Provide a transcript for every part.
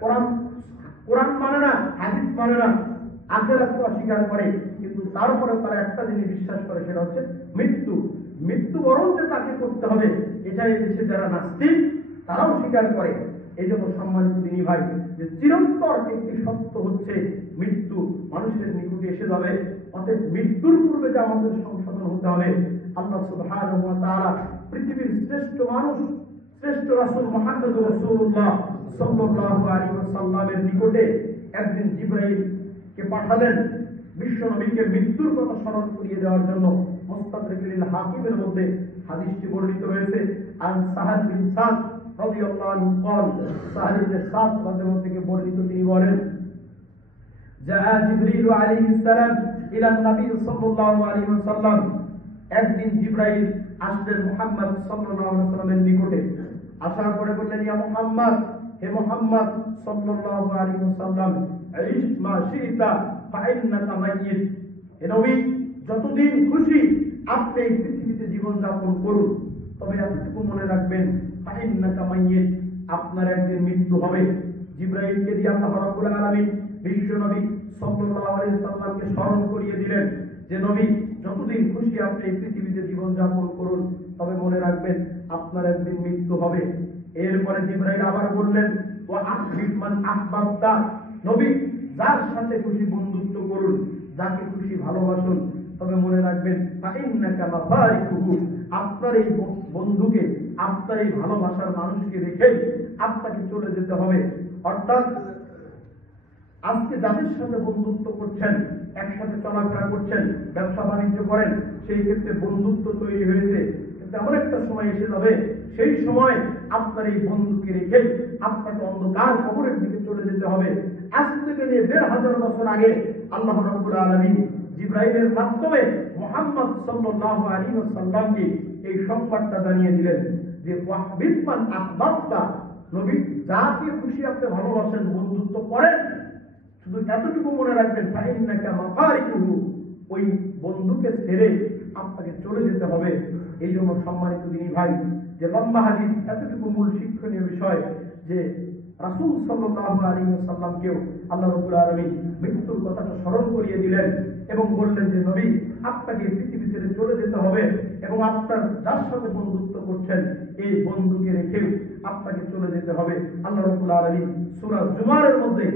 কোরআন কোরআন মানে না, হাদিস মানে না, আখিরাতকে অস্বীকার করে, কিন্তু তারপরে তারা একটা জিনিস বিশ্বাস করে, সেটা হচ্ছে মৃত্যু। মৃত্যুবরণ যে তাকে করতে হবে, এটাই দেশে যারা নাস্তিক তারাও স্বীকার করে। এই জন্য সম্মানিত দিনী ভাই, যে চিরন্তর একটি সত্য হচ্ছে মৃত্যু মানুষের নিকটে এসে যাবে। অতএব মৃত্যুর পূর্বে যে আমাদের সংশোধন হতে হবে, আল্লাহ সুবহানাহু ওয়া তাআলা পৃথিবীর শ্রেষ্ঠ মানুষ, শ্রেষ্ঠ রাসূল মুহাম্মদ রাসূলুল্লাহ সাল্লাল্লাহু আলাইহি ওয়াসাল্লামের নিকটে একদিন জিবরাইলকে পাঠালেন বিশ্ব নবীকে মৃত্যুর কথা স্মরণ করিয়ে দেওয়ার জন্য। মুস্তাদরিকুল হাকিমের মধ্যে হাদিসটি বর্ণিত হয়েছে, আন সাহাল বিন সাদ রাদিয়াল্লাহু আনহু قال সাহাল ইবনে সাদ রাদিয়াল্লাহু থেকে বর্ণিত, তিনি বলেন, জাআ জিবরিল আলাইহিস সালাম ইলা নবী সাল্লাল্লাহু আলাইহি ওয়াসাল্লাম, একদিন জিবরাইল আসলেন মুহাম্মদ সাল্লাল্লাহু আলাইহি ওয়াসাল্লামের নিকটে। আসার পরে বললেন, ইয়া মুহাম্মদ, হে মুহাম্মদ সাল্লাল্লাহু আলাইহি ওয়াসাল্লাম, আইশ মা শিতা ফাইন্নাকা মাইয়িত, হে নবী, যতদিন খুশি আপনি এই পৃথিবীতে জীবন যাপন করুন, তবে এতটুকু মনে রাখবেন, ফাইন্নাকা মাইয়িত, আপনার একদিন মৃত্যু হবে। জিবরাইলকে দিয়ে আল্লাহ রাব্বুল আলামিন বিশ্ব নবী সাল্লাল্লাহু আলাইহি ওয়াসাল্লামকে স্মরণ করিয়ে দিলেন যে নবী, যতদিন খুশি আপনি এই পৃথিবীতে জীবন যাপন করুন, তবে মনে রাখবেন আপনার একদিন মৃত্যু হবে। এরপরে জিবরাইল আবার বললেন, ওয়া আহবিব মান আহবাবতা, নবী, যার সাথে খুশি বন্ধুত্ব করুন, যাকে খুশি ভালোবাসুন, তবে মনে রাখবেন ফাইন্নাকা মাফারিকুহু, আপনার এই বন্ধুকে, আপনার এই ভালোবাসার মানুষকে রেখে আপনাকে চলে যেতে হবে। অর্থাৎ আজকে যাদের সাথে বন্ধুত্ব করছেন, একসাথে চলাফেরা করছেন, ব্যবসা বাণিজ্য করেন, সেই ক্ষেত্রে বন্ধুত্ব তৈরি হয়েছে, কিন্তু এমন একটা সময় এসে যাবে, সেই সময় আপনার এই বন্ধুকে রেখে আপনাকে অন্ধকার কবরের দিকে চলে যেতে হবে। আজ থেকে নিয়ে ১৫০০ বছর আগে আল্লাহ রাব্বুল আলামিন জিবরাইলের মাধ্যমে মুহাম্মদ সাল্লাল্লাহু আলাইহি ওয়াসাল্লামকে এই সংবাদটা জানিয়ে দিলেন যে ওয়াহবিব মান আহবাবতা, নবী, যাকে খুশি আপনি ভালোবাসেন, বন্ধুত্ব করেন, শুধু এতটুকু মনে রাখবেন, ফাইন্নাকা মাফারিকুহু, ওই বন্ধুকে ছেড়ে আপনাকে চলে যেতে হবে। এই জন্য সম্মানিত দিনী ভাই, যে লম্বা হাদিস, এতটুকু মূল শিক্ষণীয় বিষয় যে রাসূল সাল্লাল্লাহু আলাইহি ওয়াসাল্লামকেও আল্লাহ রাব্বুল আলামিন মৃত্যুর কথাটা স্মরণ করিয়ে দিলেন এবং বললেন যে নবী, আপনাকে পৃথিবী ছেড়ে চলে যেতে হবে এবং আপনার যার সাথে বন্ধুত্ব করছেন, এই বন্ধুকে রেখেও আপনাকে চলে যেতে হবে। আল্লাহ রাব্বুল আলামিন সূরা জুমারের মধ্যে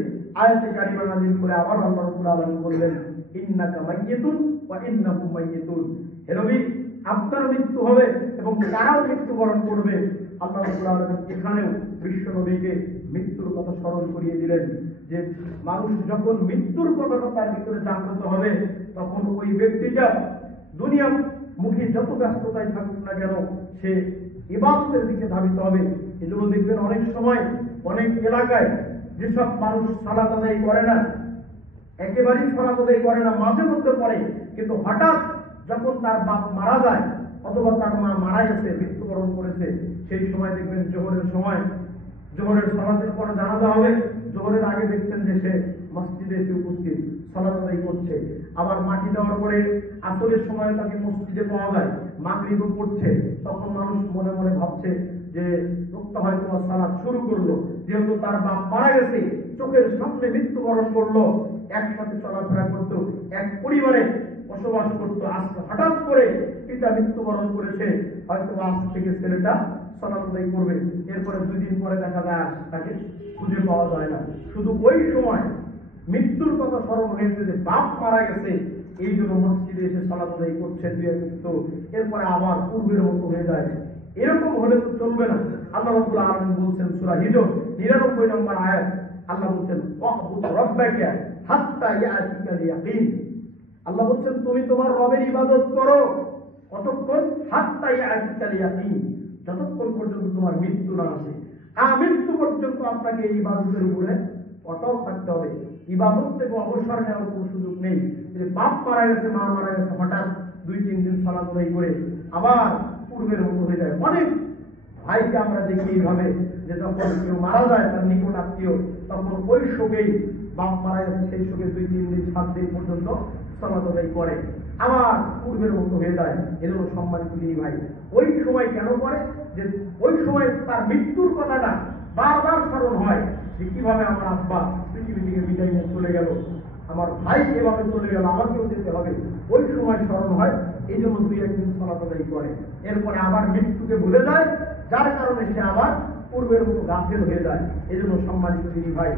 আয়াতে কারিমা নাযিল করে আবার আল্লাহ রাব্বুল আলামিন বললেন, ইন্নাকা মাইয়িতুন ওয়া ইন্নাহুম মাইয়িতুন, হে নবী, আপনার মৃত্যু হবে এবং তারাও মৃত্যুবরণ করবে। আল্লাহ রাব্বুল আলামিন এখানেও বিশ্ব নবীকে মৃত্যুর কথা স্মরণ করিয়ে দিলেন যে মানুষ যখন মৃত্যুর কথাটা তার ভিতরে জাগ্রত হবে, তখন ওই ব্যক্তিটা দুনিয়া মুখী যত ব্যস্ততায় থাকুক না কেন, সে ইবাদতের দিকে ধাবিত হবে। এই জন্য দেখবেন অনেক সময় অনেক এলাকায় যেসব মানুষ সালাত আদায় করে না, একেবারেই সালাত আদায় করে না, মাঝে মধ্যে পড়ে, কিন্তু হঠাৎ যখন তার বাপ মারা যায় অথবা তার মা মারা গেছে, মৃত্যুবরণ করেছে, সেই সময় দেখবেন জোহরের সময়, জোহরের সালাতের পরে জানাজা হবে, জোহরের আগে দেখছেন যে সে মসজিদে এসে উপস্থিত, সালাত আদায় করছে। আবার মাটি দেওয়ার পরে আসরের সময় তাকে মসজিদে পাওয়া যায়, মাগরিবও পড়ছে। তখন মানুষ মনে মনে ভাবছে যে লোকটা হয়তো সালাত শুরু করলো, যেহেতু তার বাপ মারা গেছে, চোখের সামনে মৃত্যুবরণ করলো, একসাথে চলাফেরা করতো, এক পরিবারে বসবাস করতো, আজকে হঠাৎ করে পিতা মৃত্যুবরণ করেছে, হয়তো আজ থেকে ছেলেটা সালাত আদায় করবে। এরপরে 2 দিন পরে দেখা যায় তাকে খুঁজে পাওয়া যায় না। শুধু ওই সময় মৃত্যুর কথা স্মরণ হয়েছে যে বাপ মারা গেছে, এই জন্য মসজিদে এসে সালাত আদায় করছেন, এরপরে আবার পূর্বের মতো হয়ে যায়। এরকম হলে তো চলবে না। আল্লাহ রাব্বুল আলামিন বলছেন সূরা হিজর 99 নম্বর আয়াত, আল্লাহ বলছেন ওয়াবুদ রাব্বাকা হাত্তা ইয়াতিকাল ইয়াকিন, আল্লাহ বলছেন তুমি তোমার রবের ইবাদত করো কতক্ষণ, হাত্তা ইয়াতিকাল ইয়াকিন, যতক্ষণ পর্যন্ত তোমার মৃত্যু না আসে। মৃত্যু পর্যন্ত আপনাকে এই ইবাদতের উপরে অটল থাকতে হবে। ইবাদত থেকে অবসর নেওয়ার কোনো সুযোগ নেই। বাপ মারা গেছে, মা মারা গেছে, হঠাৎ 2-3 দিন সালাত আদায় করে আবার পূর্বের মতো হয়ে যায়। অনেক ভাইকে আমরা দেখি এইভাবে যে যখন কেউ মারা যায় তার নিকট আত্মীয়, তখন ওই শোকেই, বাপ মারা গেছে সেই শোকে 2-3 দিন 7 দিন পর্যন্ত সালাত আদায় করে, আবার পূর্বের মতো হয়ে যায়। এজন্য সম্মানিত দিনী ভাই, ওই সময় কেন করে যে ওই সময় তার মৃত্যুর কথাটা বারবার স্মরণ হয়, যে কিভাবে আমার আব্বা পৃথিবী থেকে বিদায় নিয়ে চলে গেল, আমার ভাই এভাবে চলে গেল, আমাকেও যেতে হবে, ওই সময় স্মরণ হয়। এই জন্য দুই একদিন সালাত আদায় করে, এরপরে আবার মৃত্যুকে ভুলে যায়, যার কারণে সে আবার পূর্বের মতো গাফেল হয়ে যায়। এই জন্য সম্মানিত দিনী ভাই,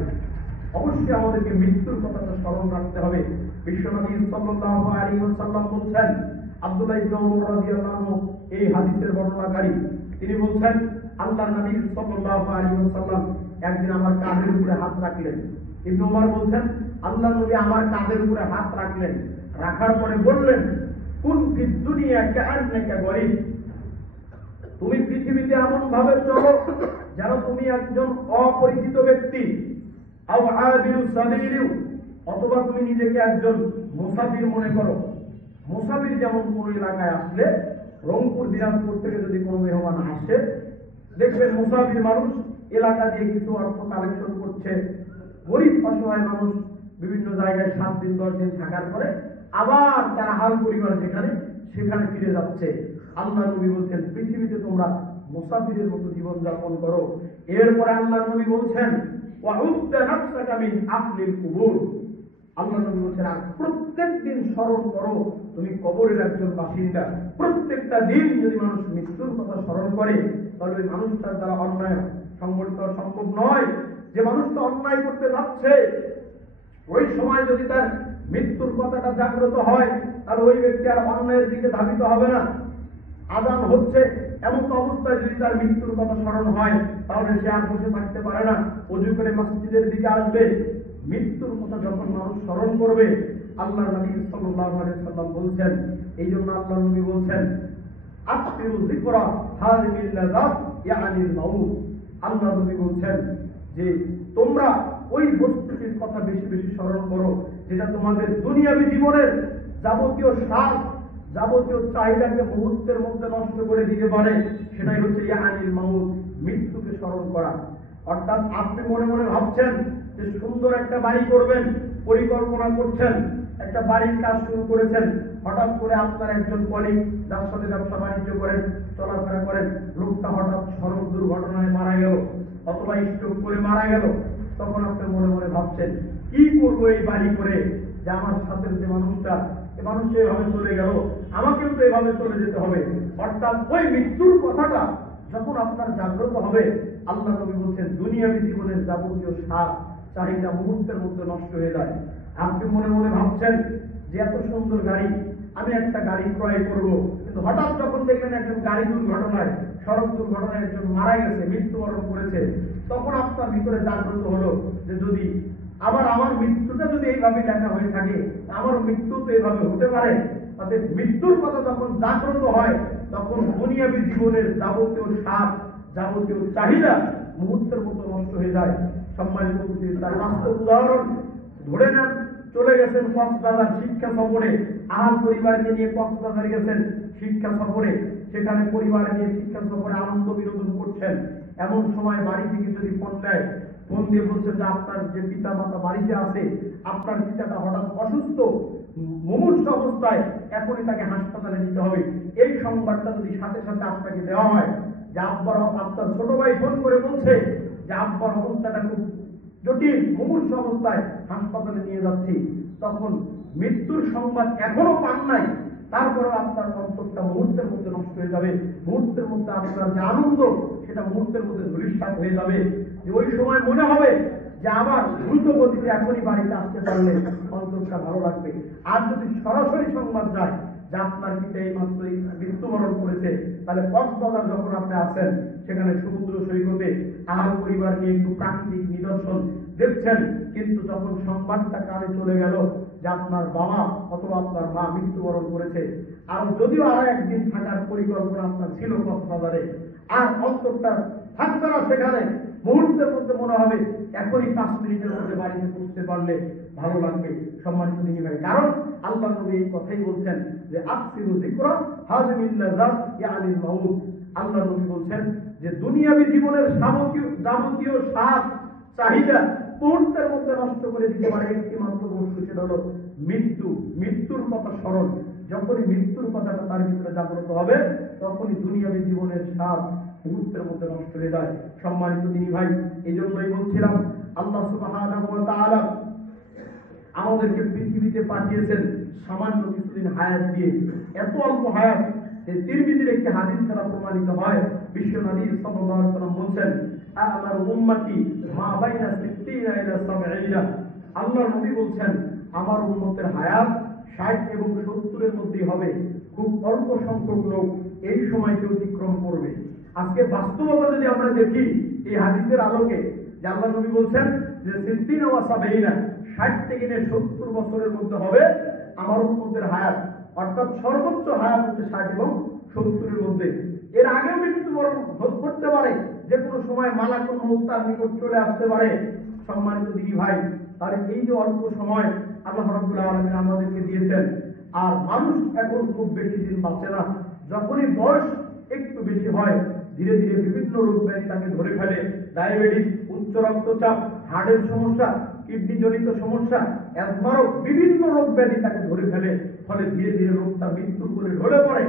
অবশ্যই আমাদেরকে মৃত্যুর কথাটা স্মরণ রাখতে হবে। বিশ্বনবী সাল্লাল্লাহু আলাইহি ওয়াসাল্লাম বলছেন, আব্দুল্লাহ ইবনে ওমর রাদিয়াল্লাহু আনহু এই হাদিসের বর্ণনাকারী, তিনি বলছেন আল্লাহর নবী সাল্লাল্লাহু আলাইহি ওয়াসাল্লাম একদিন আমার কাঁধের উপরে হাত রাখলেন। ইবনে ওমর বলছেন আল্লাহর নবী আমার কাঁধের উপরে হাত রাখলেন, রাখার পরে বললেন, কুন ফিদ দুনিয়া কাআন্নাকা গরীব, তুমি পৃথিবীতে এমন ভাবে চলো যেন তুমি একজন অপরিচিত ব্যক্তি, আও আবিরু সাবিলু, অথবা তুমি নিজেকে একজন মুসাফির মনে করো। মুসাফির যেমন কোন এলাকায় আসলে, রংপুর দিনাজপুর থেকে যদি কোনো মেহমান আসে, দেখবেন মুসাফির মানুষ এলাকা দিয়ে কিছু অর্থ কালেকশন করছে, গরিব অসহায় মানুষ বিভিন্ন জায়গায় 7 দিন 10 দিন থাকার পরে আবার তারা হাল পরিবার যেখানে সেখানে ফিরে যাচ্ছে। আল্লাহ নবী বলছেন পৃথিবীতে তোমরা মুসাফিরের মতো জীবন যাপন করো। এরপরে আল্লাহ নবী বলছেন ওয়াউদ্দা নাফসাকা মিন আহলিল কুবুর, আল্লাহ নবী বলছেন আর প্রত্যেক দিন স্মরণ করো তুমি কবরের একজন বাসিন্দা। প্রত্যেকটা দিন যদি মানুষ মৃত্যুর কথা স্মরণ করে, তাহলে ওই মানুষটার দ্বারা অন্যায় সংগঠিত সম্ভব নয়। যে মানুষটা অন্যায় করতে যাচ্ছে, ওই সময় যদি তার মৃত্যুর কথাটা জাগ্রত হয়, তাহলে ওই ব্যক্তি আর অন্যায়ের দিকে ধাবিত হবে না। আযান হচ্ছে এমন অবস্থায় যদি তার মৃত্যুর কথা স্মরণ হয়, তাহলে সে আর বসে থাকতে পারে না, ওযু করে মসজিদের দিকে আসবে। মৃত্যুর কথা যখন মানুষ স্মরণ করবে, আল্লাহর নবী সাল্লাল্লাহু আলাইহি ওয়াসাল্লাম বলছেন, এই জন্য আল্লাহর নবী বলছেন আকসিরু যিকরা হাযিহিল লাযাত ইয়ানিল মাউত, আল্লাহর নবী বলছেন যে তোমরা ওই বস্তুটির কথা বেশি বেশি স্মরণ করো যেটা তোমাদের দুনিয়াবী জীবনের যাবতীয় স্বাদ, যাবতীয় চাহিদাকে মুহূর্তের মধ্যে নষ্ট করে দিতে পারে। সেটাই হচ্ছে ইয়ানিল মাউত, মৃত্যুকে স্মরণ করা। অর্থাৎ আপনি মনে মনে ভাবছেন যে সুন্দর একটা বাড়ি করবেন, পরিকল্পনা করছেন, একটা বাড়ির কাজ শুরু করেছেন, হঠাৎ করে আপনার একজন কলিগ, যার সাথে ব্যবসা বাণিজ্য করেন, চলাফেরা করেন, লোকটা হঠাৎ সড়ক দুর্ঘটনায় মারা গেল অথবা স্ট্রোক করে মারা গেল। তখন আপনি মনে মনে ভাবছেন কি করবো এই বাড়ি করে, যে আমার সাথে যে মানুষটা, এই মানুষটা এভাবে চলে গেল, আমাকেও তো এভাবে চলে যেতে হবে। অর্থাৎ ওই মৃত্যুর কথাটা যখন আপনার জাগ্রত হবে, আল্লাহ নবী বলছেন দুনিয়াবী জীবনের যাবতীয় স্বাদ চাহিদা মুহূর্তের মধ্যে নষ্ট হয়ে যায়। আপনি মনে মনে ভাবছেন যে এত সুন্দর গাড়ি, আমি একটা গাড়ি ক্রয় করব, কিন্তু হঠাৎ যখন দেখলেন একজন গাড়ি দুর্ঘটনায়, সড়ক দুর্ঘটনায় একজন মারা গেছে, মৃত্যুবরণ করেছে, তখন আপনার ভিতরে জাগ্রত হলো যে যদি আবার আমার মৃত্যুটা যদি এইভাবে লেখা হয়ে থাকে, আমার মৃত্যু তো এইভাবে হতে পারে। তাদের মৃত্যুর কথা যখন জাগ্রত হয়, তখন দুনিয়াবী জীবনের যাবতীয় স্বাদ, যাবতীয় চাহিদা মুহূর্তের মতো নষ্ট হয়ে যায়। সম্মানিত উপস্থিতি, তার বাস্তব উদাহরণ ধরে নেন, চলে গেছেন কক্সবাজার শিক্ষা সফরে, আহাল পরিবারকে নিয়ে কক্সবাজার গেছেন শিক্ষা সফরে, সেখানে পরিবার নিয়ে শিক্ষা সফরে আনন্দ বিনোদন করছেন। এমন সময় বাড়ি থেকে যদি ফোন দেয়, ফোন দিয়ে বলছে যে আপনার যে পিতা মাতা বাড়িতে আছে, আপনার পিতাটা হঠাৎ অসুস্থ, মুমূর্ষ অবস্থায়, এখনই তাকে হাসপাতালে নিতে হবে। এই সংবাদটা যদি সাথে সাথে আপনাকে দেওয়া হয় যে আব্বার, আপনার ছোট ভাই ফোন করে বলছে যে আব্বার অবস্থাটা খুব জটিল, মুমূর্ষ অবস্থায়, হাসপাতালে নিয়ে যাচ্ছি, তখন মৃত্যুর সংবাদ এখনো পান নাই, তারপরে আপনার অন্তরটা মুহূর্তের মধ্যে নষ্ট হয়ে যাবে। মুহূর্তের মধ্যে আপনার যে আনন্দ, সেটা মুহূর্তের মধ্যে ধূলিসাৎ হয়ে যাবে। ওই সময় মনে হবে যে আবার দ্রুত গতিতে এখনই বাড়িতে আসতে পারলে অন্তরটা ভালো লাগবে। আর যদি সরাসরি সংবাদ যায় যে আপনার পিতা এই মাত্রই মৃত্যুবরণ করেছে, তাহলে কক্সবাজার যখন আপনি আসেন, সেখানে সমুদ্র সৈকতে আহাল পরিবার নিয়ে একটু প্রাকৃতিক নিদর্শন দেখছেন, কিন্তু যখন সংবাদটা কানে চলে গেল যে আপনার বাবা অথবা আপনার মা মৃত্যুবরণ করেছে, আর যদিও আরো একদিন থাকার পরিকল্পনা আপনার ছিল কক্সবাজারে, আর অন্তরটা থাকবে না সেখানে, মুহূর্তের মধ্যে মনে হবে এখনই 5 মিনিটের মধ্যে বাড়িতে পৌঁছতে পারলে ভালো লাগবে। সম্মানিত দিনী ভাই, কারণ আল্লাহ নবী এই কথাই বলছেন যে আকসিরু যিকরা হাযিহিল লাযাত ইয়ানিল মাউত। আল্লাহ নবী বলছেন যে দুনিয়াবী জীবনের যাবতীয় স্বাদ চাহিদা মুহূর্তের মধ্যে নষ্ট করে দিতে পারে একটি মাত্র বস্তু, সেটা হলো মৃত্যু। মৃত্যুর কথা স্মরণ, যখনই মৃত্যুর কথাটা তার ভিতরে জাগ্রত হবে, তখনই দুনিয়াবী জীবনের স্বাদ মুহূর্তের মধ্যে নষ্ট হয়ে যায়। সম্মানিত দিনী ভাই, এই জন্যই বলছিলাম আল্লাহ সুবহানাহু ওয়া তাআলা আমাদেরকে পৃথিবীতে পাঠিয়েছেন সামান্য কিছুদিন হায়াত দিয়ে। এত অল্প হায়াত যে তিরমিজির একটি হাদিস দ্বারা প্রমাণিত হয়, বিশ্ব নবী সাল্লাল্লাহু আলাইহি ওয়াসাল্লাম বলেন, আমার উম্মতি মা বাইনা 60 ইলা 70। আল্লাহর নবী বলছেন আমার উম্মতের হায়াত 60 এবং 70 এর মধ্যেই হবে। খুব অল্প সংখ্যক লোক এই সময়কে অতিক্রম করবে। আজকে বাস্তবতা যদি আমরা দেখি এই হাদিসের আলোকে, যে আল্লাহ নবী বলছেন যে 60 ওয়া 70, 60 থেকে 70 বছরের মধ্যে হবে আমার উম্মতের হায়াত, অর্থাৎ সর্বোচ্চ হায়াত হচ্ছে 60 এবং 70 এর মধ্যে। এর আগেও মৃত্যুবরণ করতে পারে, যে কোনো সময় মালাকুল মউত তার নিকট চলে আসতে পারে। সম্মানিত দিদি ভাই, তাহলে এই যে অল্প সময় আল্লাহ রাব্বুল আলামিন আমাদেরকে দিয়েছেন, আর মানুষ এখন খুব বেশি দিন বাঁচে না। যখনই বয়স একটু বেশি হয় ধীরে ধীরে বিভিন্ন রোগ ব্যাধি তাকে ধরে ফেলে। ডায়াবেটিস, উচ্চ রক্তচাপ, হার্টের সমস্যা, কিডনি জনিত সমস্যা, অ্যাজমারও বিভিন্ন রোগ ব্যাধি তাকে ধরে ফেলে। ফলে ধীরে ধীরে রোগটা মৃত্যুর কোলে ঢলে পড়ে।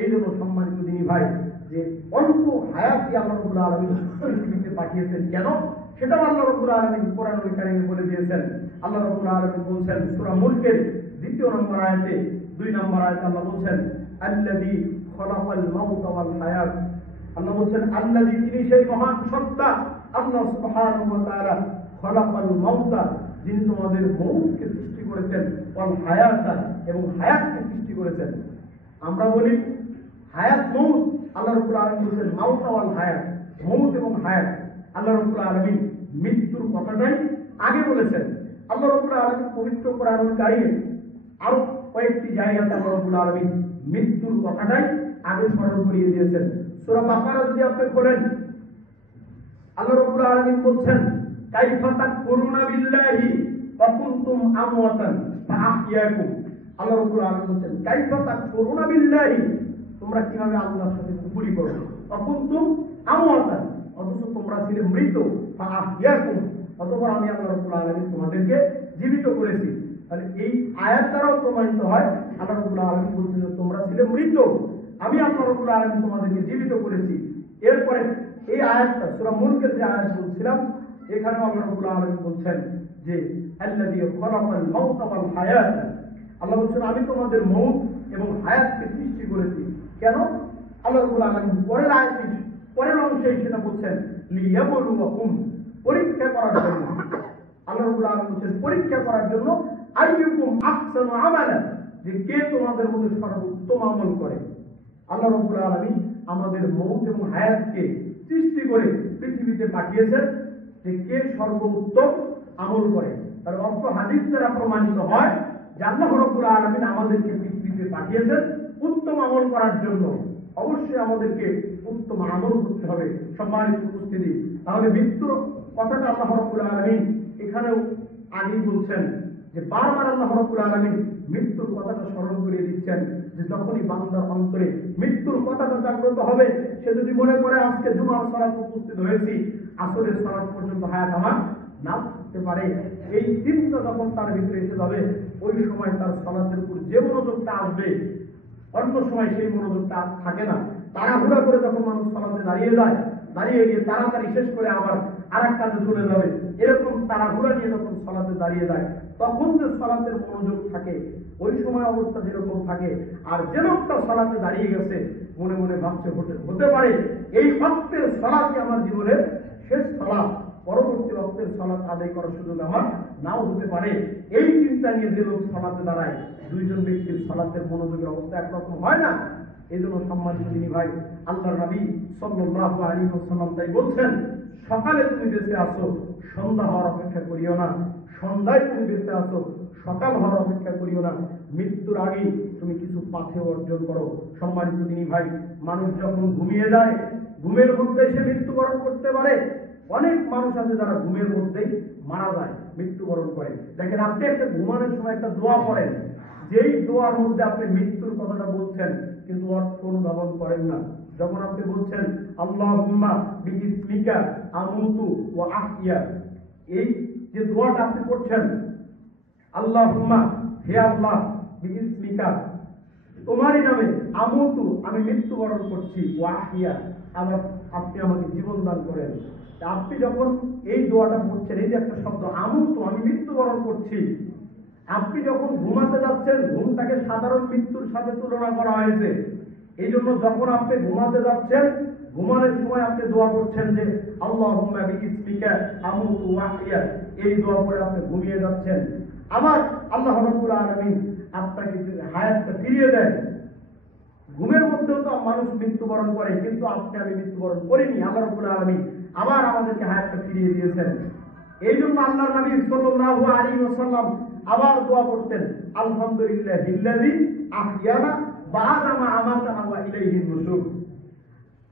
এই জন্য সম্মানিত দিনী ভাই, যে অল্প হায়াতই আল্লাহ রাব্বুল আলামিন পৃথিবীতে পাঠিয়েছেন কেন, সেটাও আল্লাহ রাব্বুল আলামিন কোরআনুল কারীমে বলে দিয়েছেন। আল্লাহ রাব্বুল আলামিন বলছেন সূরা মুলকের 2 নম্বর আয়াতে, 2 নম্বর আয়াতে আল্লাহ বলছেন আল্লাযী খলাকাল মাউতা ওয়াল হায়াত। আল্লাহ বলছেন আল্লাযী, তিনি সেই মহান সত্তা আল্লাহ সুবহানাহু ওয়া তাআলা, খলাকাল মাউতা, যিনি তোমাদের মউতকে সৃষ্টি করেছেন, ওয়াল হায়াতা, এবং হায়াতকে সৃষ্টি করেছেন। আমরা বলি হায়াত মউত, আল্লাহ রাব্বুল আলামিন বলেছেন মাউতা ওয়াল হায়াত, মউত এবং হায়াত। আল্লাহ রাব্বুল আলামিন মৃত্যুর কথাটাই আগে বলেছেন। আল্লাহ রাব্বুল আলামিন পবিত্র কোরআনুল কারীমে আরো কয়েকটি জায়গাতে আল্লাহ রাব্বুল আলামিন মৃত্যুর কথাটাই আগে স্মরণ করিয়ে দিয়েছেন। সূরা বাকারা যদি আপনি পড়েন, আল্লাহ রাব্বুল আলামিন বলছেন কাইফা তাকফুরুনা বিল্লাহি ওয়া কুনতুম আমওয়াতান ফাআহইয়াকুম। আল্লাহ রাব্বুল আলামিন বলছেন কাইফা তাকফুরুনা বিল্লাহি, তোমরা কিভাবে আল্লাহর সাথে কুফরি করো, ওয়া কুনতুম আমওয়াতান, অথচ তোমরা ছিলে মৃত, ফাআহইয়াকুম, অতঃপর আমি আল্লাহ রাব্বুল আলামিন তোমাদেরকে জীবিত করেছি। তাহলে এই আয়াত দ্বারাও প্রমাণিত হয় আল্লাহ রাব্বুল আলামিন বলছেন তোমরা ছিলে মৃত, আমি আল্লাহ রাব্বুল আলামিন তোমাদেরকে জীবিত করেছি। এরপরে এই আয়াতটা সূরা মুলকের যে আয়াত বলছিলাম, এখানে আল্লাহ রাব্বুল আলামিন বলছেন যে আল্লাযী খলাকাল মাউতা ওয়াল হায়াত, আল্লাহ বলছেন আমি তোমাদের মউত এবং হায়াতকে সৃষ্টি করেছি। কেন? আল্লাহ রাব্বুল আলামিন পরের আয়াতে, পরের অংশে সেটা বলছেন লিয়াবলুয়াকুম, পরীক্ষা করার জন্য। আল্লাহ রাব্বুল আলামিন বলছেন পরীক্ষা করার জন্য, আইয়ুকুম আহসানু আমালা, যে কে তোমাদের মধ্যে সর্বোত্তম আমল করে। আল্লাহ রাব্বুল আলামিন আমাদের মউত এবং হায়াতকে সৃষ্টি করে পৃথিবীতে পাঠিয়েছেন যে কে সর্বোত্তম আমল করে। তার অর্থ হাদিস দ্বারা প্রমাণিত হয় যে আল্লাহ রাব্বুল আলামিন আমাদেরকে পৃথিবীতে পাঠিয়েছেন উত্তম আমল করার জন্য। অবশ্যই আমাদেরকে উত্তম আমল করতে হবে। সম্মানিত উপস্থিতি, তাহলে মৃত্যুর কথাটা আল্লাহ রাব্বুল আলামিন এখানেও আগেই বলছেন যে বারবার আল্লাহ রাব্বুল আলামিন মৃত্যুর কথাটা স্মরণ করিয়ে দিচ্ছেন যে যখনই বান্দার অন্তরে মৃত্যুর কথাটা জাগ্রত হবে, সে যদি মনে করে আজকে জুমার সালাতে উপস্থিত হয়েছি, আসরের সালাত পর্যন্ত হায়াত আমার না থাকতে পারে, এই চিন্তা যখন তার ভিতরে এসে যাবে, ওই সময় তার সালাতের উপর যে মনোযোগটা আসবে, অন্য সময় সেই মনোযোগটা থাকে না। তাড়াহুড়া করে যখন মানুষ সালাতে দাঁড়িয়ে যায়, দাঁড়িয়ে গিয়ে তাড়াতাড়ি শেষ করে আবার আর এক কাজে চলে যাবে, এরকম তাড়াহুড়া নিয়ে যখন সালাতে দাঁড়িয়ে যায়, তখন যে সালাতের মনোযোগ থাকে, ওই সময় অবস্থা যেরকম থাকে। আর যে লোকটা সালাতে দাঁড়িয়ে গেছে মনে মনে ভাবছে হতে পারে এই ওয়াক্তের সালাতই আমার জীবনের শেষ সালাত, পরবর্তী ওয়াক্তের সালাত আদায় করার সুযোগ আমার নাও হতে পারে। এই চিন্তা নিয়ে যে লোক সালাতে দাঁড়ায়, দুইজন ব্যক্তির সালাতের মনোযোগের অবস্থা একরকম হয় না। এই জন্য সম্মানিত দিনী ভাই, আল্লাহর নবী সাল্লাল্লাহু আলাইহি ওয়াসাল্লাম তাই বলছেন, সকালে তুমি বেঁচে আসো, সন্ধ্যা হওয়ার অপেক্ষা করিও না, সন্ধ্যায় তুমি বেঁচে আসো, সকাল হওয়ার অপেক্ষা করিও না, মৃত্যুর আগেই তুমি কিছু পাথেয় অর্জন করো। সম্মানিত দিনী ভাই, মানুষ যখন ঘুমিয়ে যায়, ঘুমের মধ্যে সে মৃত্যুবরণ করতে পারে। অনেক মানুষ আছে যারা ঘুমের মধ্যেই মারা যায়, মৃত্যুবরণ করে। দেখেন, আপনি একটা ঘুমানোর সময় একটা দোয়া করেন, যেই দোয়ার মধ্যে আপনি মৃত্যুর কথাটা বলছেন কিন্তু অর্থ অনুধাবন করেন না। যখন আপনি বলছেন আল্লাহুম্মা বিইসমিকা আমুতু ওয়া আহইয়া, এই যে দোয়াটা আপনি করছেন, আল্লাহুম্মা, হে আল্লাহ, বিইসমিকা, তোমারই নামে, আমুতু, আমি মৃত্যুবরণ করছি, ওয়া আহইয়া, আবার আপনি আমাকে জীবন দান করেন। আপনি যখন এই দোয়াটা পড়ছেন, এই যে একটা শব্দ আমুতু, আমি মৃত্যুবরণ করছি, আপনি যখন ঘুমাতে যাচ্ছেন, ঘুমটাকে সাধারণ মৃত্যুর সাথে তুলনা করা হয়েছে। এই জন্য যখন আপনি ঘুমাতে যাচ্ছেন, ঘুমানোর সময় আপনি দোয়া করছেন যে আল্লাহুম্মা বিইসমিকা আমুতু ওয়া আহইয়া, এই দোয়া করে আপনি ঘুমিয়ে যাচ্ছেন। আবার আল্লাহ রাব্বুল আলামিন আপনাকে হায়াতটা ফিরিয়ে দেন। ঘুমের মধ্যেও তো মানুষ মৃত্যুবরণ করে, কিন্তু আপনি আমি মৃত্যুবরণ করিনি। আল্লাহ রাব্বুল আলামিন আবার আমাদেরকে হায়াতটা ফিরিয়ে দিয়েছেন। এই জন্য আল্লাহর নবী সাল্লাল্লাহু আলাইহি ওয়াসাল্লাম আবার দোয়া করতেন, আলহামদুলিল্লাহিল্লাযী আহইয়ানা বা'দা মা আমাতানা ওয়া ইলাইহিন নুশুর।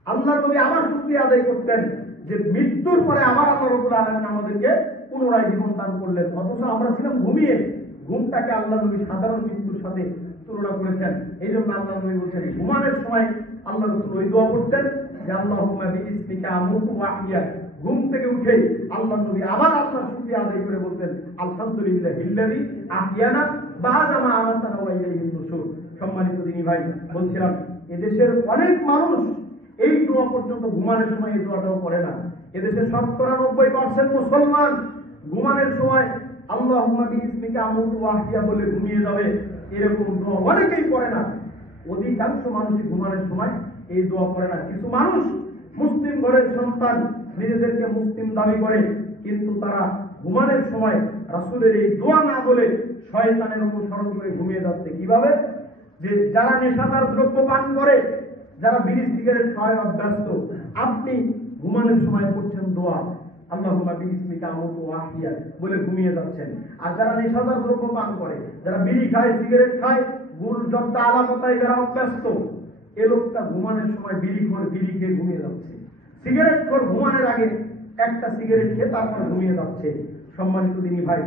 আল্লাহর নবী আবার শুকরিয়া আদায় করতেন যে মৃত্যুর পরে আবার আল্লাহ রাব্বুল আলামিন আমাদেরকে পুনরায় জীবন দান করলেন। অথচ আমরা ছিলাম ঘুমিয়ে। ঘুমটাকে আল্লাহ নবী সাধারণ মৃত্যুর সাথে তুলনা করেছেন। এই জন্য আল্লাহ নবী বলছেন, ঘুমানোর সময় আল্লাহ রাসূল ওই দোয়া করতেন যে আল্লাহুম্মা বিইসমিকা আমুতু ওয়া আহইয়া। ঘুম থেকে উঠে আল্লাহ নবী আবার আল্লাহর শুকরিয়া আদায় করে বলতেন, আলহামদুলিল্লাহিল্লাযী আহইয়ানা বা'দা মা আমাতানা ওয়া ইলাইহিন নুশুর। সম্মানিত দিনী ভাই, বলছিলাম এদেশের অনেক মানুষ এই দোয়া পর্যন্ত ঘুমানোর সময় এই দোয়াটাও করে না। এদেশের ৯০% মুসলমান ঘুমানোর সময় আল্লাহুম্মা বিইসমিকা আমুতু ওয়া আহইয়া বলে ঘুমিয়ে যাবে, এরকম দোয়া অনেকেই করে না। অধিকাংশ মানুষই ঘুমানোর সময় এই দোয়া করে না। কিছু মানুষ মুসলিম ঘরের সন্তান, নিজেদেরকে মুসলিম দাবি করে, কিন্তু তারা ঘুমানোর সময় রাসূলের এই দোয়া না বলে শয়তানের অনুসরণ করে ঘুমিয়ে যাচ্ছে। কিভাবে? যে যারা নেশাদার দ্রব্য পান করে, যারা বিড়ি সিগারেট খাওয়ায় অভ্যস্ত, আপনি ঘুমানোর সময় করছেন দোয়া আল্লাহুম্মা বিইসমিকা আমুতু ওয়া আহইয়া বলে ঘুমিয়ে যাচ্ছেন। আর যারা নেশাদার দ্রব্য পান করে, যারা বিড়ি খায়, সিগারেট খায়, গুল জর্দা আলাপতায় যারা অভ্যস্ত, এ লোকটা ঘুমানোর সময় বিড়ি খেয়ে ঘুমিয়ে যাচ্ছে। সিগারেট খোর ঘুমানোর আগে একটা সিগারেট খেয়ে তারপর ঘুমিয়ে যাচ্ছে। সম্মানিত দিনী ভাই,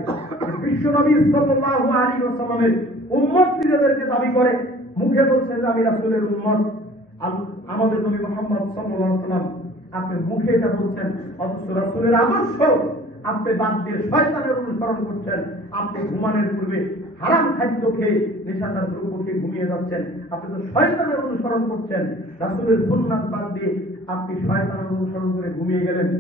বিশ্বনবী সাল্লাল্লাহু আলাইহি ওয়াসাল্লামের উম্মত নিজেদেরকে দাবি করে, মুখে বলছে যে আমি রাসূলের উম্মত। আমাদের নবী মুহাম্মদ সাল্লাল্লাহু আলাইহি ওয়াসাল্লাম আপনি মুখে এটা বলছেন, অথচ রাসূলের আদর্শ আপনি বাদ দিয়ে শয়তানের অনুসরণ করছেন। আপনি ঘুমানোর পূর্বে হারাম খাদ্য খেয়ে, নেশাদার দ্রব্য খেয়ে ঘুমিয়ে যাচ্ছেন। আপনি তো শয়তানের অনুসরণ করছেন। রাসূলের সুন্নাত বাদ দিয়ে আপনি শয়তানের অনুসরণ করে ঘুমিয়ে গেলেন।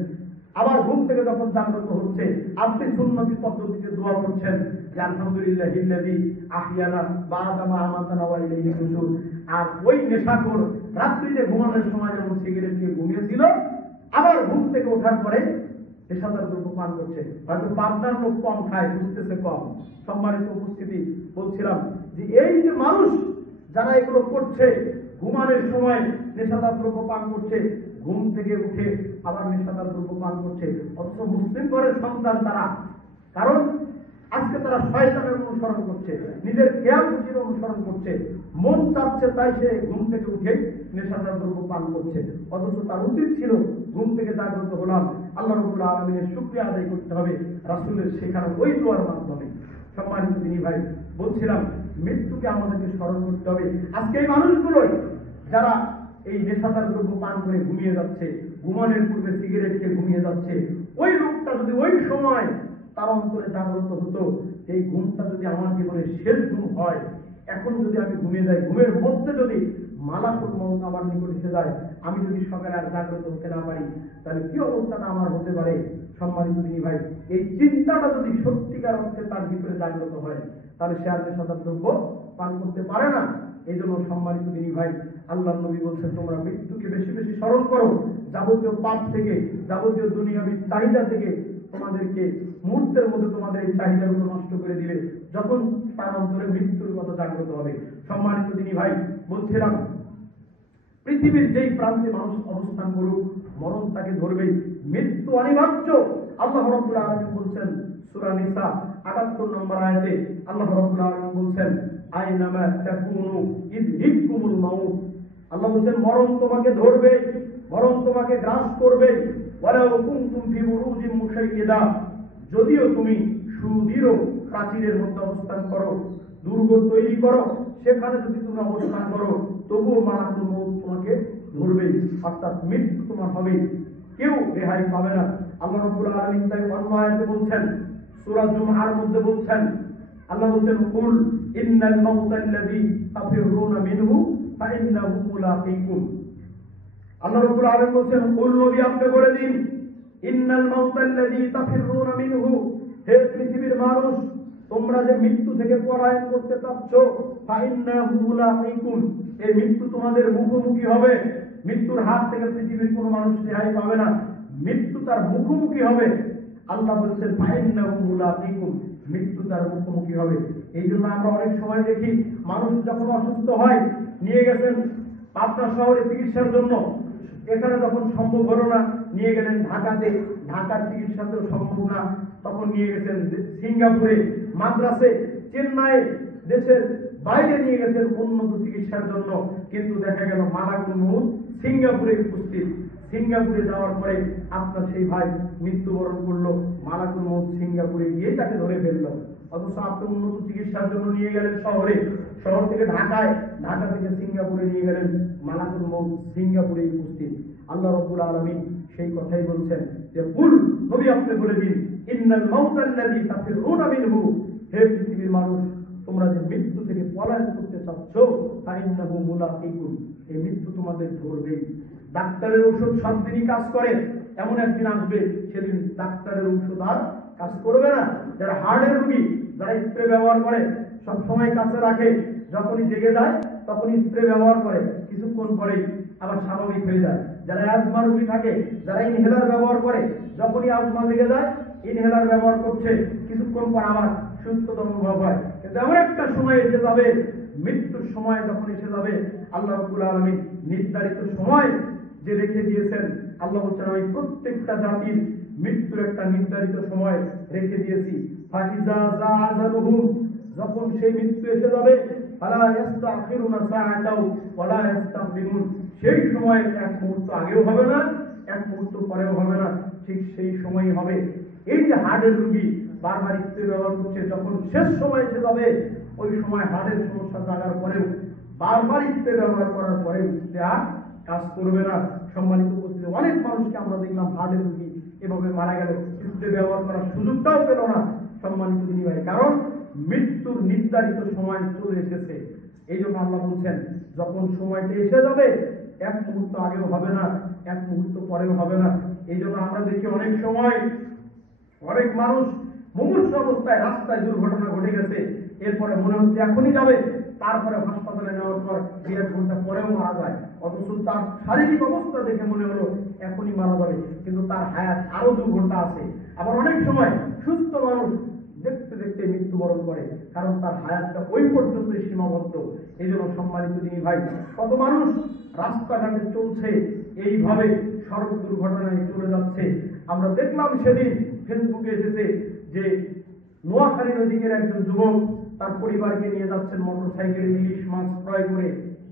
আবার ঘুম থেকে যখন জাগ্রত হচ্ছে, আপনি সুন্নতি পদ্ধতিতে দোয়া করছেন যে আলহামদুলিল্লাহিল্লাযী আহইয়ানা বা'দা মা আমাতানা ওয়া ইলাইহিন নুশুর। আর ওই নেশাখোর রাত্রিতে ঘুমানোর সময় যেমন সিগারেট খেয়ে ঘুমিয়েছিল, আবার ঘুম থেকে ওঠার পরে নেশাদার দ্রব্য পান করছে। হয়তো পাবনার লোক কম খায়, বুঝতেছে কম। সম্মানিত উপস্থিতি, বলছিলাম যে এই যে মানুষ যারা এগুলো করছে, ঘুমানোর সময় নেশাদার দ্রব্য পান করছে, ঘুম থেকে উঠে আবার নেশাদার দ্রব্য পান করছে, অথচ মুসলিম ঘরের সন্তান তারা। কারণ আজকে তারা শয়তানের অনুসরণ করছে, নিজের জ্ঞান বুদ্ধির অনুসরণ করছে। মন চাচ্ছে তাই সে ঘুম থেকে উঠে নেশাদার দ্রব্য পান করছে, অথচ তার উচিত ছিল ঘুম থেকে জাগ্রত হলাম, আল্লাহ রাব্বুল আলামিনের শুকরিয়া আদায় করতে হবে রাসূলের শেখানো ওই দোয়ার মাধ্যমে। সম্মানিত দিনী ভাই, বলছিলাম মৃত্যুকে আমাদেরকে স্মরণ করতে হবে। আজকে এই মানুষগুলোই যারা এই নেশাদার দ্রব্য পান করে ঘুমিয়ে যাচ্ছে, ঘুমানোর পূর্বে সিগারেট খেয়ে ঘুমিয়ে যাচ্ছে, ওই লোকটা যদি ওই সময় তার অন্তরে জাগ্রত হতো, এই ঘুমটা যদি আমার জীবনের শেষ ঘুম হয়, এখন যদি আমি ঘুমিয়ে যাই, ঘুমের মধ্যে যদি মালাকুল মউত আমার নিকট এসে যায়, আমি যদি সকালে আর জাগ্রত হতে না পারি, তাহলে কি অবস্থাটা আমার হতে পারে। সম্মানিত দিনী ভাই, এই চিন্তাটা যদি সত্যিকার অর্থে তার ভিতরে জাগ্রত হয়, তাহলে সে আর নেশাদার দ্রব্য পান করতে পারে না। এই জন্য সম্মানিত দিনী ভাই, আল্লাহর নবী বলছেন তোমরা মৃত্যুকে বেশি বেশি স্মরণ করো, যাবতীয় পাপ থেকে, যাবতীয় দুনিয়াবী চাহিদা থেকে তোমাদেরকে মুহূর্তের মধ্যে তোমাদের এই চাহিদাগুলো নষ্ট করে দিবে, যখন তার অন্তরে মৃত্যুর কথা জাগ্রত হবে। সম্মানিত দিনী ভাই, বলছিলাম পৃথিবীর যেই প্রান্তে মানুষ অবস্থান করুক, মরণ তাকে ধরবেই, মৃত্যু অনিবার্য। আল্লাহ রাব্বুল আলামিন বলছেন সূরা নিসা ৭৮ নম্বর আয়াতে, আল্লাহ রাব্বুল আলামিন বলছেন আইনামা তাকুনু ইযহিবকুমুল মাউত। আল্লাহ বলছেন মরণ তোমাকে ধরবে, মরণ তোমাকে গ্রাস করবে। ওয়ালাউ কুনতুম ফি বুরুজিন মুশাইয়্যিদা, যদিও তুমি সুদৃঢ় প্রাচীরের মধ্যে অবস্থান করো, দুর্গ তৈরি করো, সেখানে যদি তুমি অবস্থান করো, তবুও মালাকুল মউত তোমাকে ধরবে, অর্থাৎ মৃত্যু তোমার হবে, কেউ রেহাই পাবে না। আল্লাহ রাব্বুল আলামিন তাই অন্য আয়াতে বলছেন, সূরা জুমআর মধ্যে বলছেন, আল্লাহ বলছেন কুল ইন্নাল মাউতাল্লাযী তাফিরুনা মিনহু ফাইন্নাহু মুলাকীকুম। আল্লাহ রাব্বুল আলামিন বলছেন কুল নবী আপনি বলে দিন ইন্নাল মাউতাল্লাযী তাফিররুনা মিনহু, হে পৃথিবীর মানুষ, তোমরা যে মৃত্যু থেকে পলায়ন করতে চাচ্ছ, ফাইন্নাহু মুলাকিকুম, এই মৃত্যু তোমাদের মুখোমুখি হবে। মৃত্যুর হাত থেকে পৃথিবীর কোনো মানুষ রেহাই পাবে না, মৃত্যু তার মুখোমুখি হবে। আল্লাহ বলেছেন ফাইন্নাহু মুলাকিকুম, মৃত্যু তার মুখোমুখি হবে। এই জন্য আমরা অনেক সময় দেখি মানুষ যখন অসুস্থ হয়, নিয়ে গেছেন পাবনা শহরে চিকিৎসার জন্য, এখানে যখন সম্ভব হলো না নিয়ে গেলেন ঢাকাতে, ঢাকার চিকিৎসাতেও সম্ভব না তখন নিয়ে গেছেন সিঙ্গাপুরে, মাদ্রাসে, চেন্নাইয়ে, দেশের বাইরে নিয়ে গেছেন উন্নত চিকিৎসার জন্য, কিন্তু দেখা গেল মালাকুল মউত সিঙ্গাপুরে উপস্থিত। সিঙ্গাপুরে যাওয়ার পরে আপনার সেই ভাই মৃত্যুবরণ করলো, মালাকুল মউত সিঙ্গাপুরে গিয়ে তাকে ধরে ফেললো। অথচ আপনি উন্নত চিকিৎসার জন্য নিয়ে গেলেন শহরে, শহর থেকে ঢাকায়, ঢাকা থেকে সিঙ্গাপুরে নিয়ে গেলেন, মালাকুল মউত সিঙ্গাপুরে উপস্থিত। আল্লাহ রাব্বুল আলামিন সেই কথাই বলছেন যে কুল, নবী আপনি বলে দিন, ইন্নাল মাউতাল্লাযী তাফিররুনা মিনহু, হে পৃথিবীর মানুষ, তোমরা যে মৃত্যু থেকে পলায়ন করতে চাচ্ছ, ফাইন্নাহু মুলাকিকুম, এই মৃত্যু তোমাদের ধরবেই। ডাক্তারের ঔষধ সব দিনই কাজ করে, এমন একদিন আসবে সেদিন ডাক্তারের ঔষধ আর কাজ করবে না। যারা হার্টের রোগী, যারা স্প্রে ব্যবহার করে, সব সময় কাছে রাখে, যখনই জেগে যায় তখনই স্প্রে ব্যবহার করে, কিছুক্ষণ পরেই আবার স্বাভাবিক হয়ে যায়। যারা অ্যাজমা রোগী থাকে, যারা ইনহেলার ব্যবহার করে, যখনই আজমা লেগে যায় ইনহেলার ব্যবহার করছে, কিছুক্ষণ পর আবার সুস্থতা অনুভব হয়। কিন্তু এমন একটা সময় এসে যাবে, মৃত্যুর সময় যখন এসে যাবে, আল্লাহ রাব্বুল আলামিন নির্ধারিত সময় যে রেখে দিয়েছেন, আল্লাহ বলছেন আমি প্রত্যেকটা জাতির মৃত্যুর একটা নির্ধারিত সময় রেখে দিয়েছি। ফাইজা জাআজালুহুম, যখন সেই মৃত্যু এসে যাবে, ফালা ইস্তাখিরুনা সাআতাও ওয়ালা ইস্তাকদিমুন, সেই সময় এক মুহূর্ত আগেও হবে না, এক মুহূর্ত পরেও হবে না, ঠিক সেই সময়ই হবে। এই যে হার্টের রোগী বারবার স্প্রে ব্যবহার করছে, যখন শেষ সময় এসে যাবে, ওই সময় হার্টের সমস্যা জাগার পরেও, বারবার স্প্রে ব্যবহার করার পরেও স্প্রে আর কাজ করবে না। সম্মানিত উপস্থিতি, অনেক মানুষকে আমরা দেখলাম হার্টের রোগী এভাবে মারা গেল, স্প্রে ব্যবহার করার সুযোগটাও পেল না। সম্মানিত দিনী ভাই, কারণ মৃত্যুর নির্ধারিত সময় চলে এসেছে। এই জন্য আল্লাহ বলছেন যখন সময়টা এসে যাবে, এক মুহূর্ত আগেও হবে না, এক মুহূর্ত পরেও হবে না। এই জন্য আমরা দেখি অনেক সময় অনেক মানুষ মুমূর্ষু অবস্থায় রাস্তায় দুর্ঘটনা ঘটে গেছে, এরপরে মনে হচ্ছে এখনই যাবে, তারপরে হাসপাতালে নেওয়ার পর 1 ঘন্টা পরেও মারা যায়, অথচ তার শারীরিক অবস্থা দেখে মনে হলো এখনই মারা যাবে, কিন্তু তার হায়াত আরো 2 ঘন্টা আছে। আবার অনেক সময় সুস্থ মানুষ দেখতে দেখতে মৃত্যুবরণ করে, কারণ তার হায়াতটা ওই পর্যন্তই সীমাবদ্ধ। এই জন্য সম্মানিত দিনী ভাই, কত মানুষ রাস্তাঘাটে চলছে, এইভাবে সড়ক দুর্ঘটনায় চলে যাচ্ছে। আমরা দেখলাম সেদিন ফেসবুকে এসেছে যে নোয়াখালী নদীর একজন যুবক তার পরিবারকে নিয়ে যাচ্ছেন মোটরসাইকেলে ইলিশ মাছ ক্রয় করে,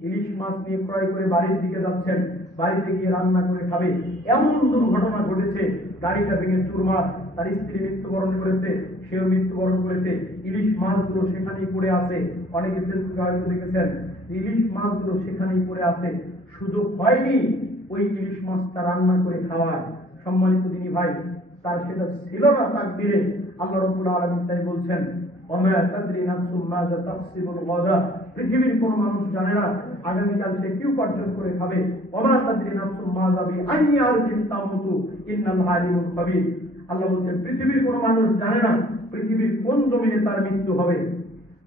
ইলিশ মাছ নিয়ে ক্রয় করে বাড়ির দিকে যাচ্ছেন, বাড়িতে গিয়ে রান্না করে খাবে, এমন দুর্ঘটনা ঘটেছে, গাড়িটা ভেঙে চুরমার, তার স্ত্রী মৃত্যুবরণ করেছে, সেও মৃত্যুবরণ করেছে। ইলিশ মাছগুলো সেখানেই পড়ে আছে, অনেকে ফেসবুকে হয়তো দেখেছেন, ইলিশ মাছগুলো সেখানেই পড়ে আছে, সুযোগ হয়নি ওই ইলিশ মাছটা রান্না করে খাওয়ার। সম্মানিত দিনী ভাই, তার সেটা ছিল না তাকদীরে। আল্লাহ রাব্বুল আলামিন তাই বলছেন, ওমা তাদরি নাফসুম মাযা তাকসিবুল গাদা, পৃথিবীর কোন মানুষ জানে না আগামীকাল সে কি উপার্জন করে খাবে। ওমা তাদরি নাফসুম মাযা বিআইয়ি আরদিন তামুতু ইন্নাল্লাহা আলিমুল খাবীর। আল্লাহ বলছেন পৃথিবীর কোন মানুষ জানে না পৃথিবীর কোন জমিনে তার মৃত্যু হবে,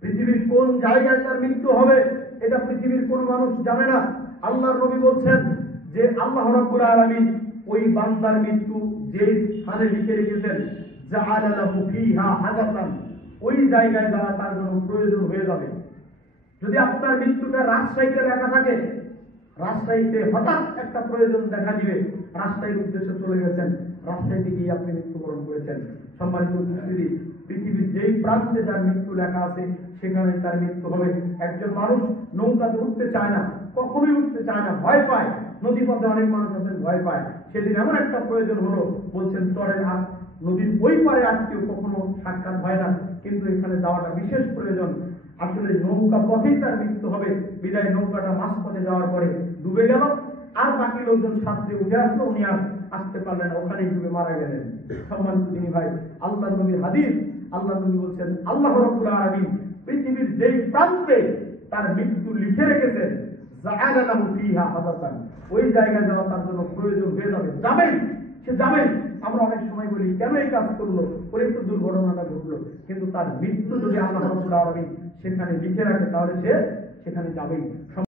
পৃথিবীর কোন জায়গায় তার মৃত্যু হবে, এটা পৃথিবীর কোন মানুষ জানে না। আল্লাহর নবী বলছেন যে আল্লাহ রাব্বুল আলামিন ওই বান্দার মৃত্যু যে স্থানে লিখে রেখেছেন, জাআলা লাহু ফীহা হাদাতান, ওই জায়গায় যাওয়া তার জন্য প্রয়োজন হয়ে যাবে। যদি আপনার মৃত্যুটা রাজশাহীতে লেখা থাকে, রাজশাহীতে হঠাৎ একটা প্রয়োজন দেখা দিবে, রাজশাহীর উদ্দেশ্যে চলে গেছেন, রাজশাহীতে গিয়ে আপনি মৃত্যুবরণ করেছেন। সম্মানিত উপস্থিতি, পৃথিবীর যেই প্রান্তে যার মৃত্যু লেখা আছে সেখানে তার মৃত্যু হবে। একজন মানুষ নৌকাতে উঠতে চায় না, কখনোই উঠতে চায় না, ভয় পায়। নদী পথে অনেক মানুষ আছেন ভয় পায়। সেদিন এমন একটা প্রয়োজন হলো, বলছেন চরের নদীর ওই পারে আত্মীয় কখনো সাক্ষাৎ হয় না, কিন্তু এখানে যাওয়াটা বিশেষ প্রয়োজন। আসলে নৌকা পথেই তার মৃত্যু হবে, বিদায় নৌকাটা মাঝ পথে যাওয়ার পরে ডুবে গেল, আর বাকি লোকজন সাথে উঠে আসলো, উনি আর আসতে পারলেন, ওখানেই ডুবে মারা গেলেন। সম্মানিত দিনী ভাই, আল্লাহ নবীর হাদিস, আল্লাহ নবী বলছেন আল্লাহ রাব্বুল আলামিন পৃথিবীর যেই প্রান্তে তার মৃত্যু লিখে রেখেছেন, জাআলা লাহু ফীহা হাদাতান, ওই জায়গায় যাওয়া তার জন্য প্রয়োজন হয়ে যাবে, যাবেই, সে যাবেই। আমরা অনেক সময় বলি কেন এই কাজ করলো, ওর একটু দুর্ঘটনাটা ঘটলো, কিন্তু তার মৃত্যু যদি আল্লাহ রাব্বুল আলামিন সেখানে লিখে রাখে তাহলে সে সেখানে যাবেই।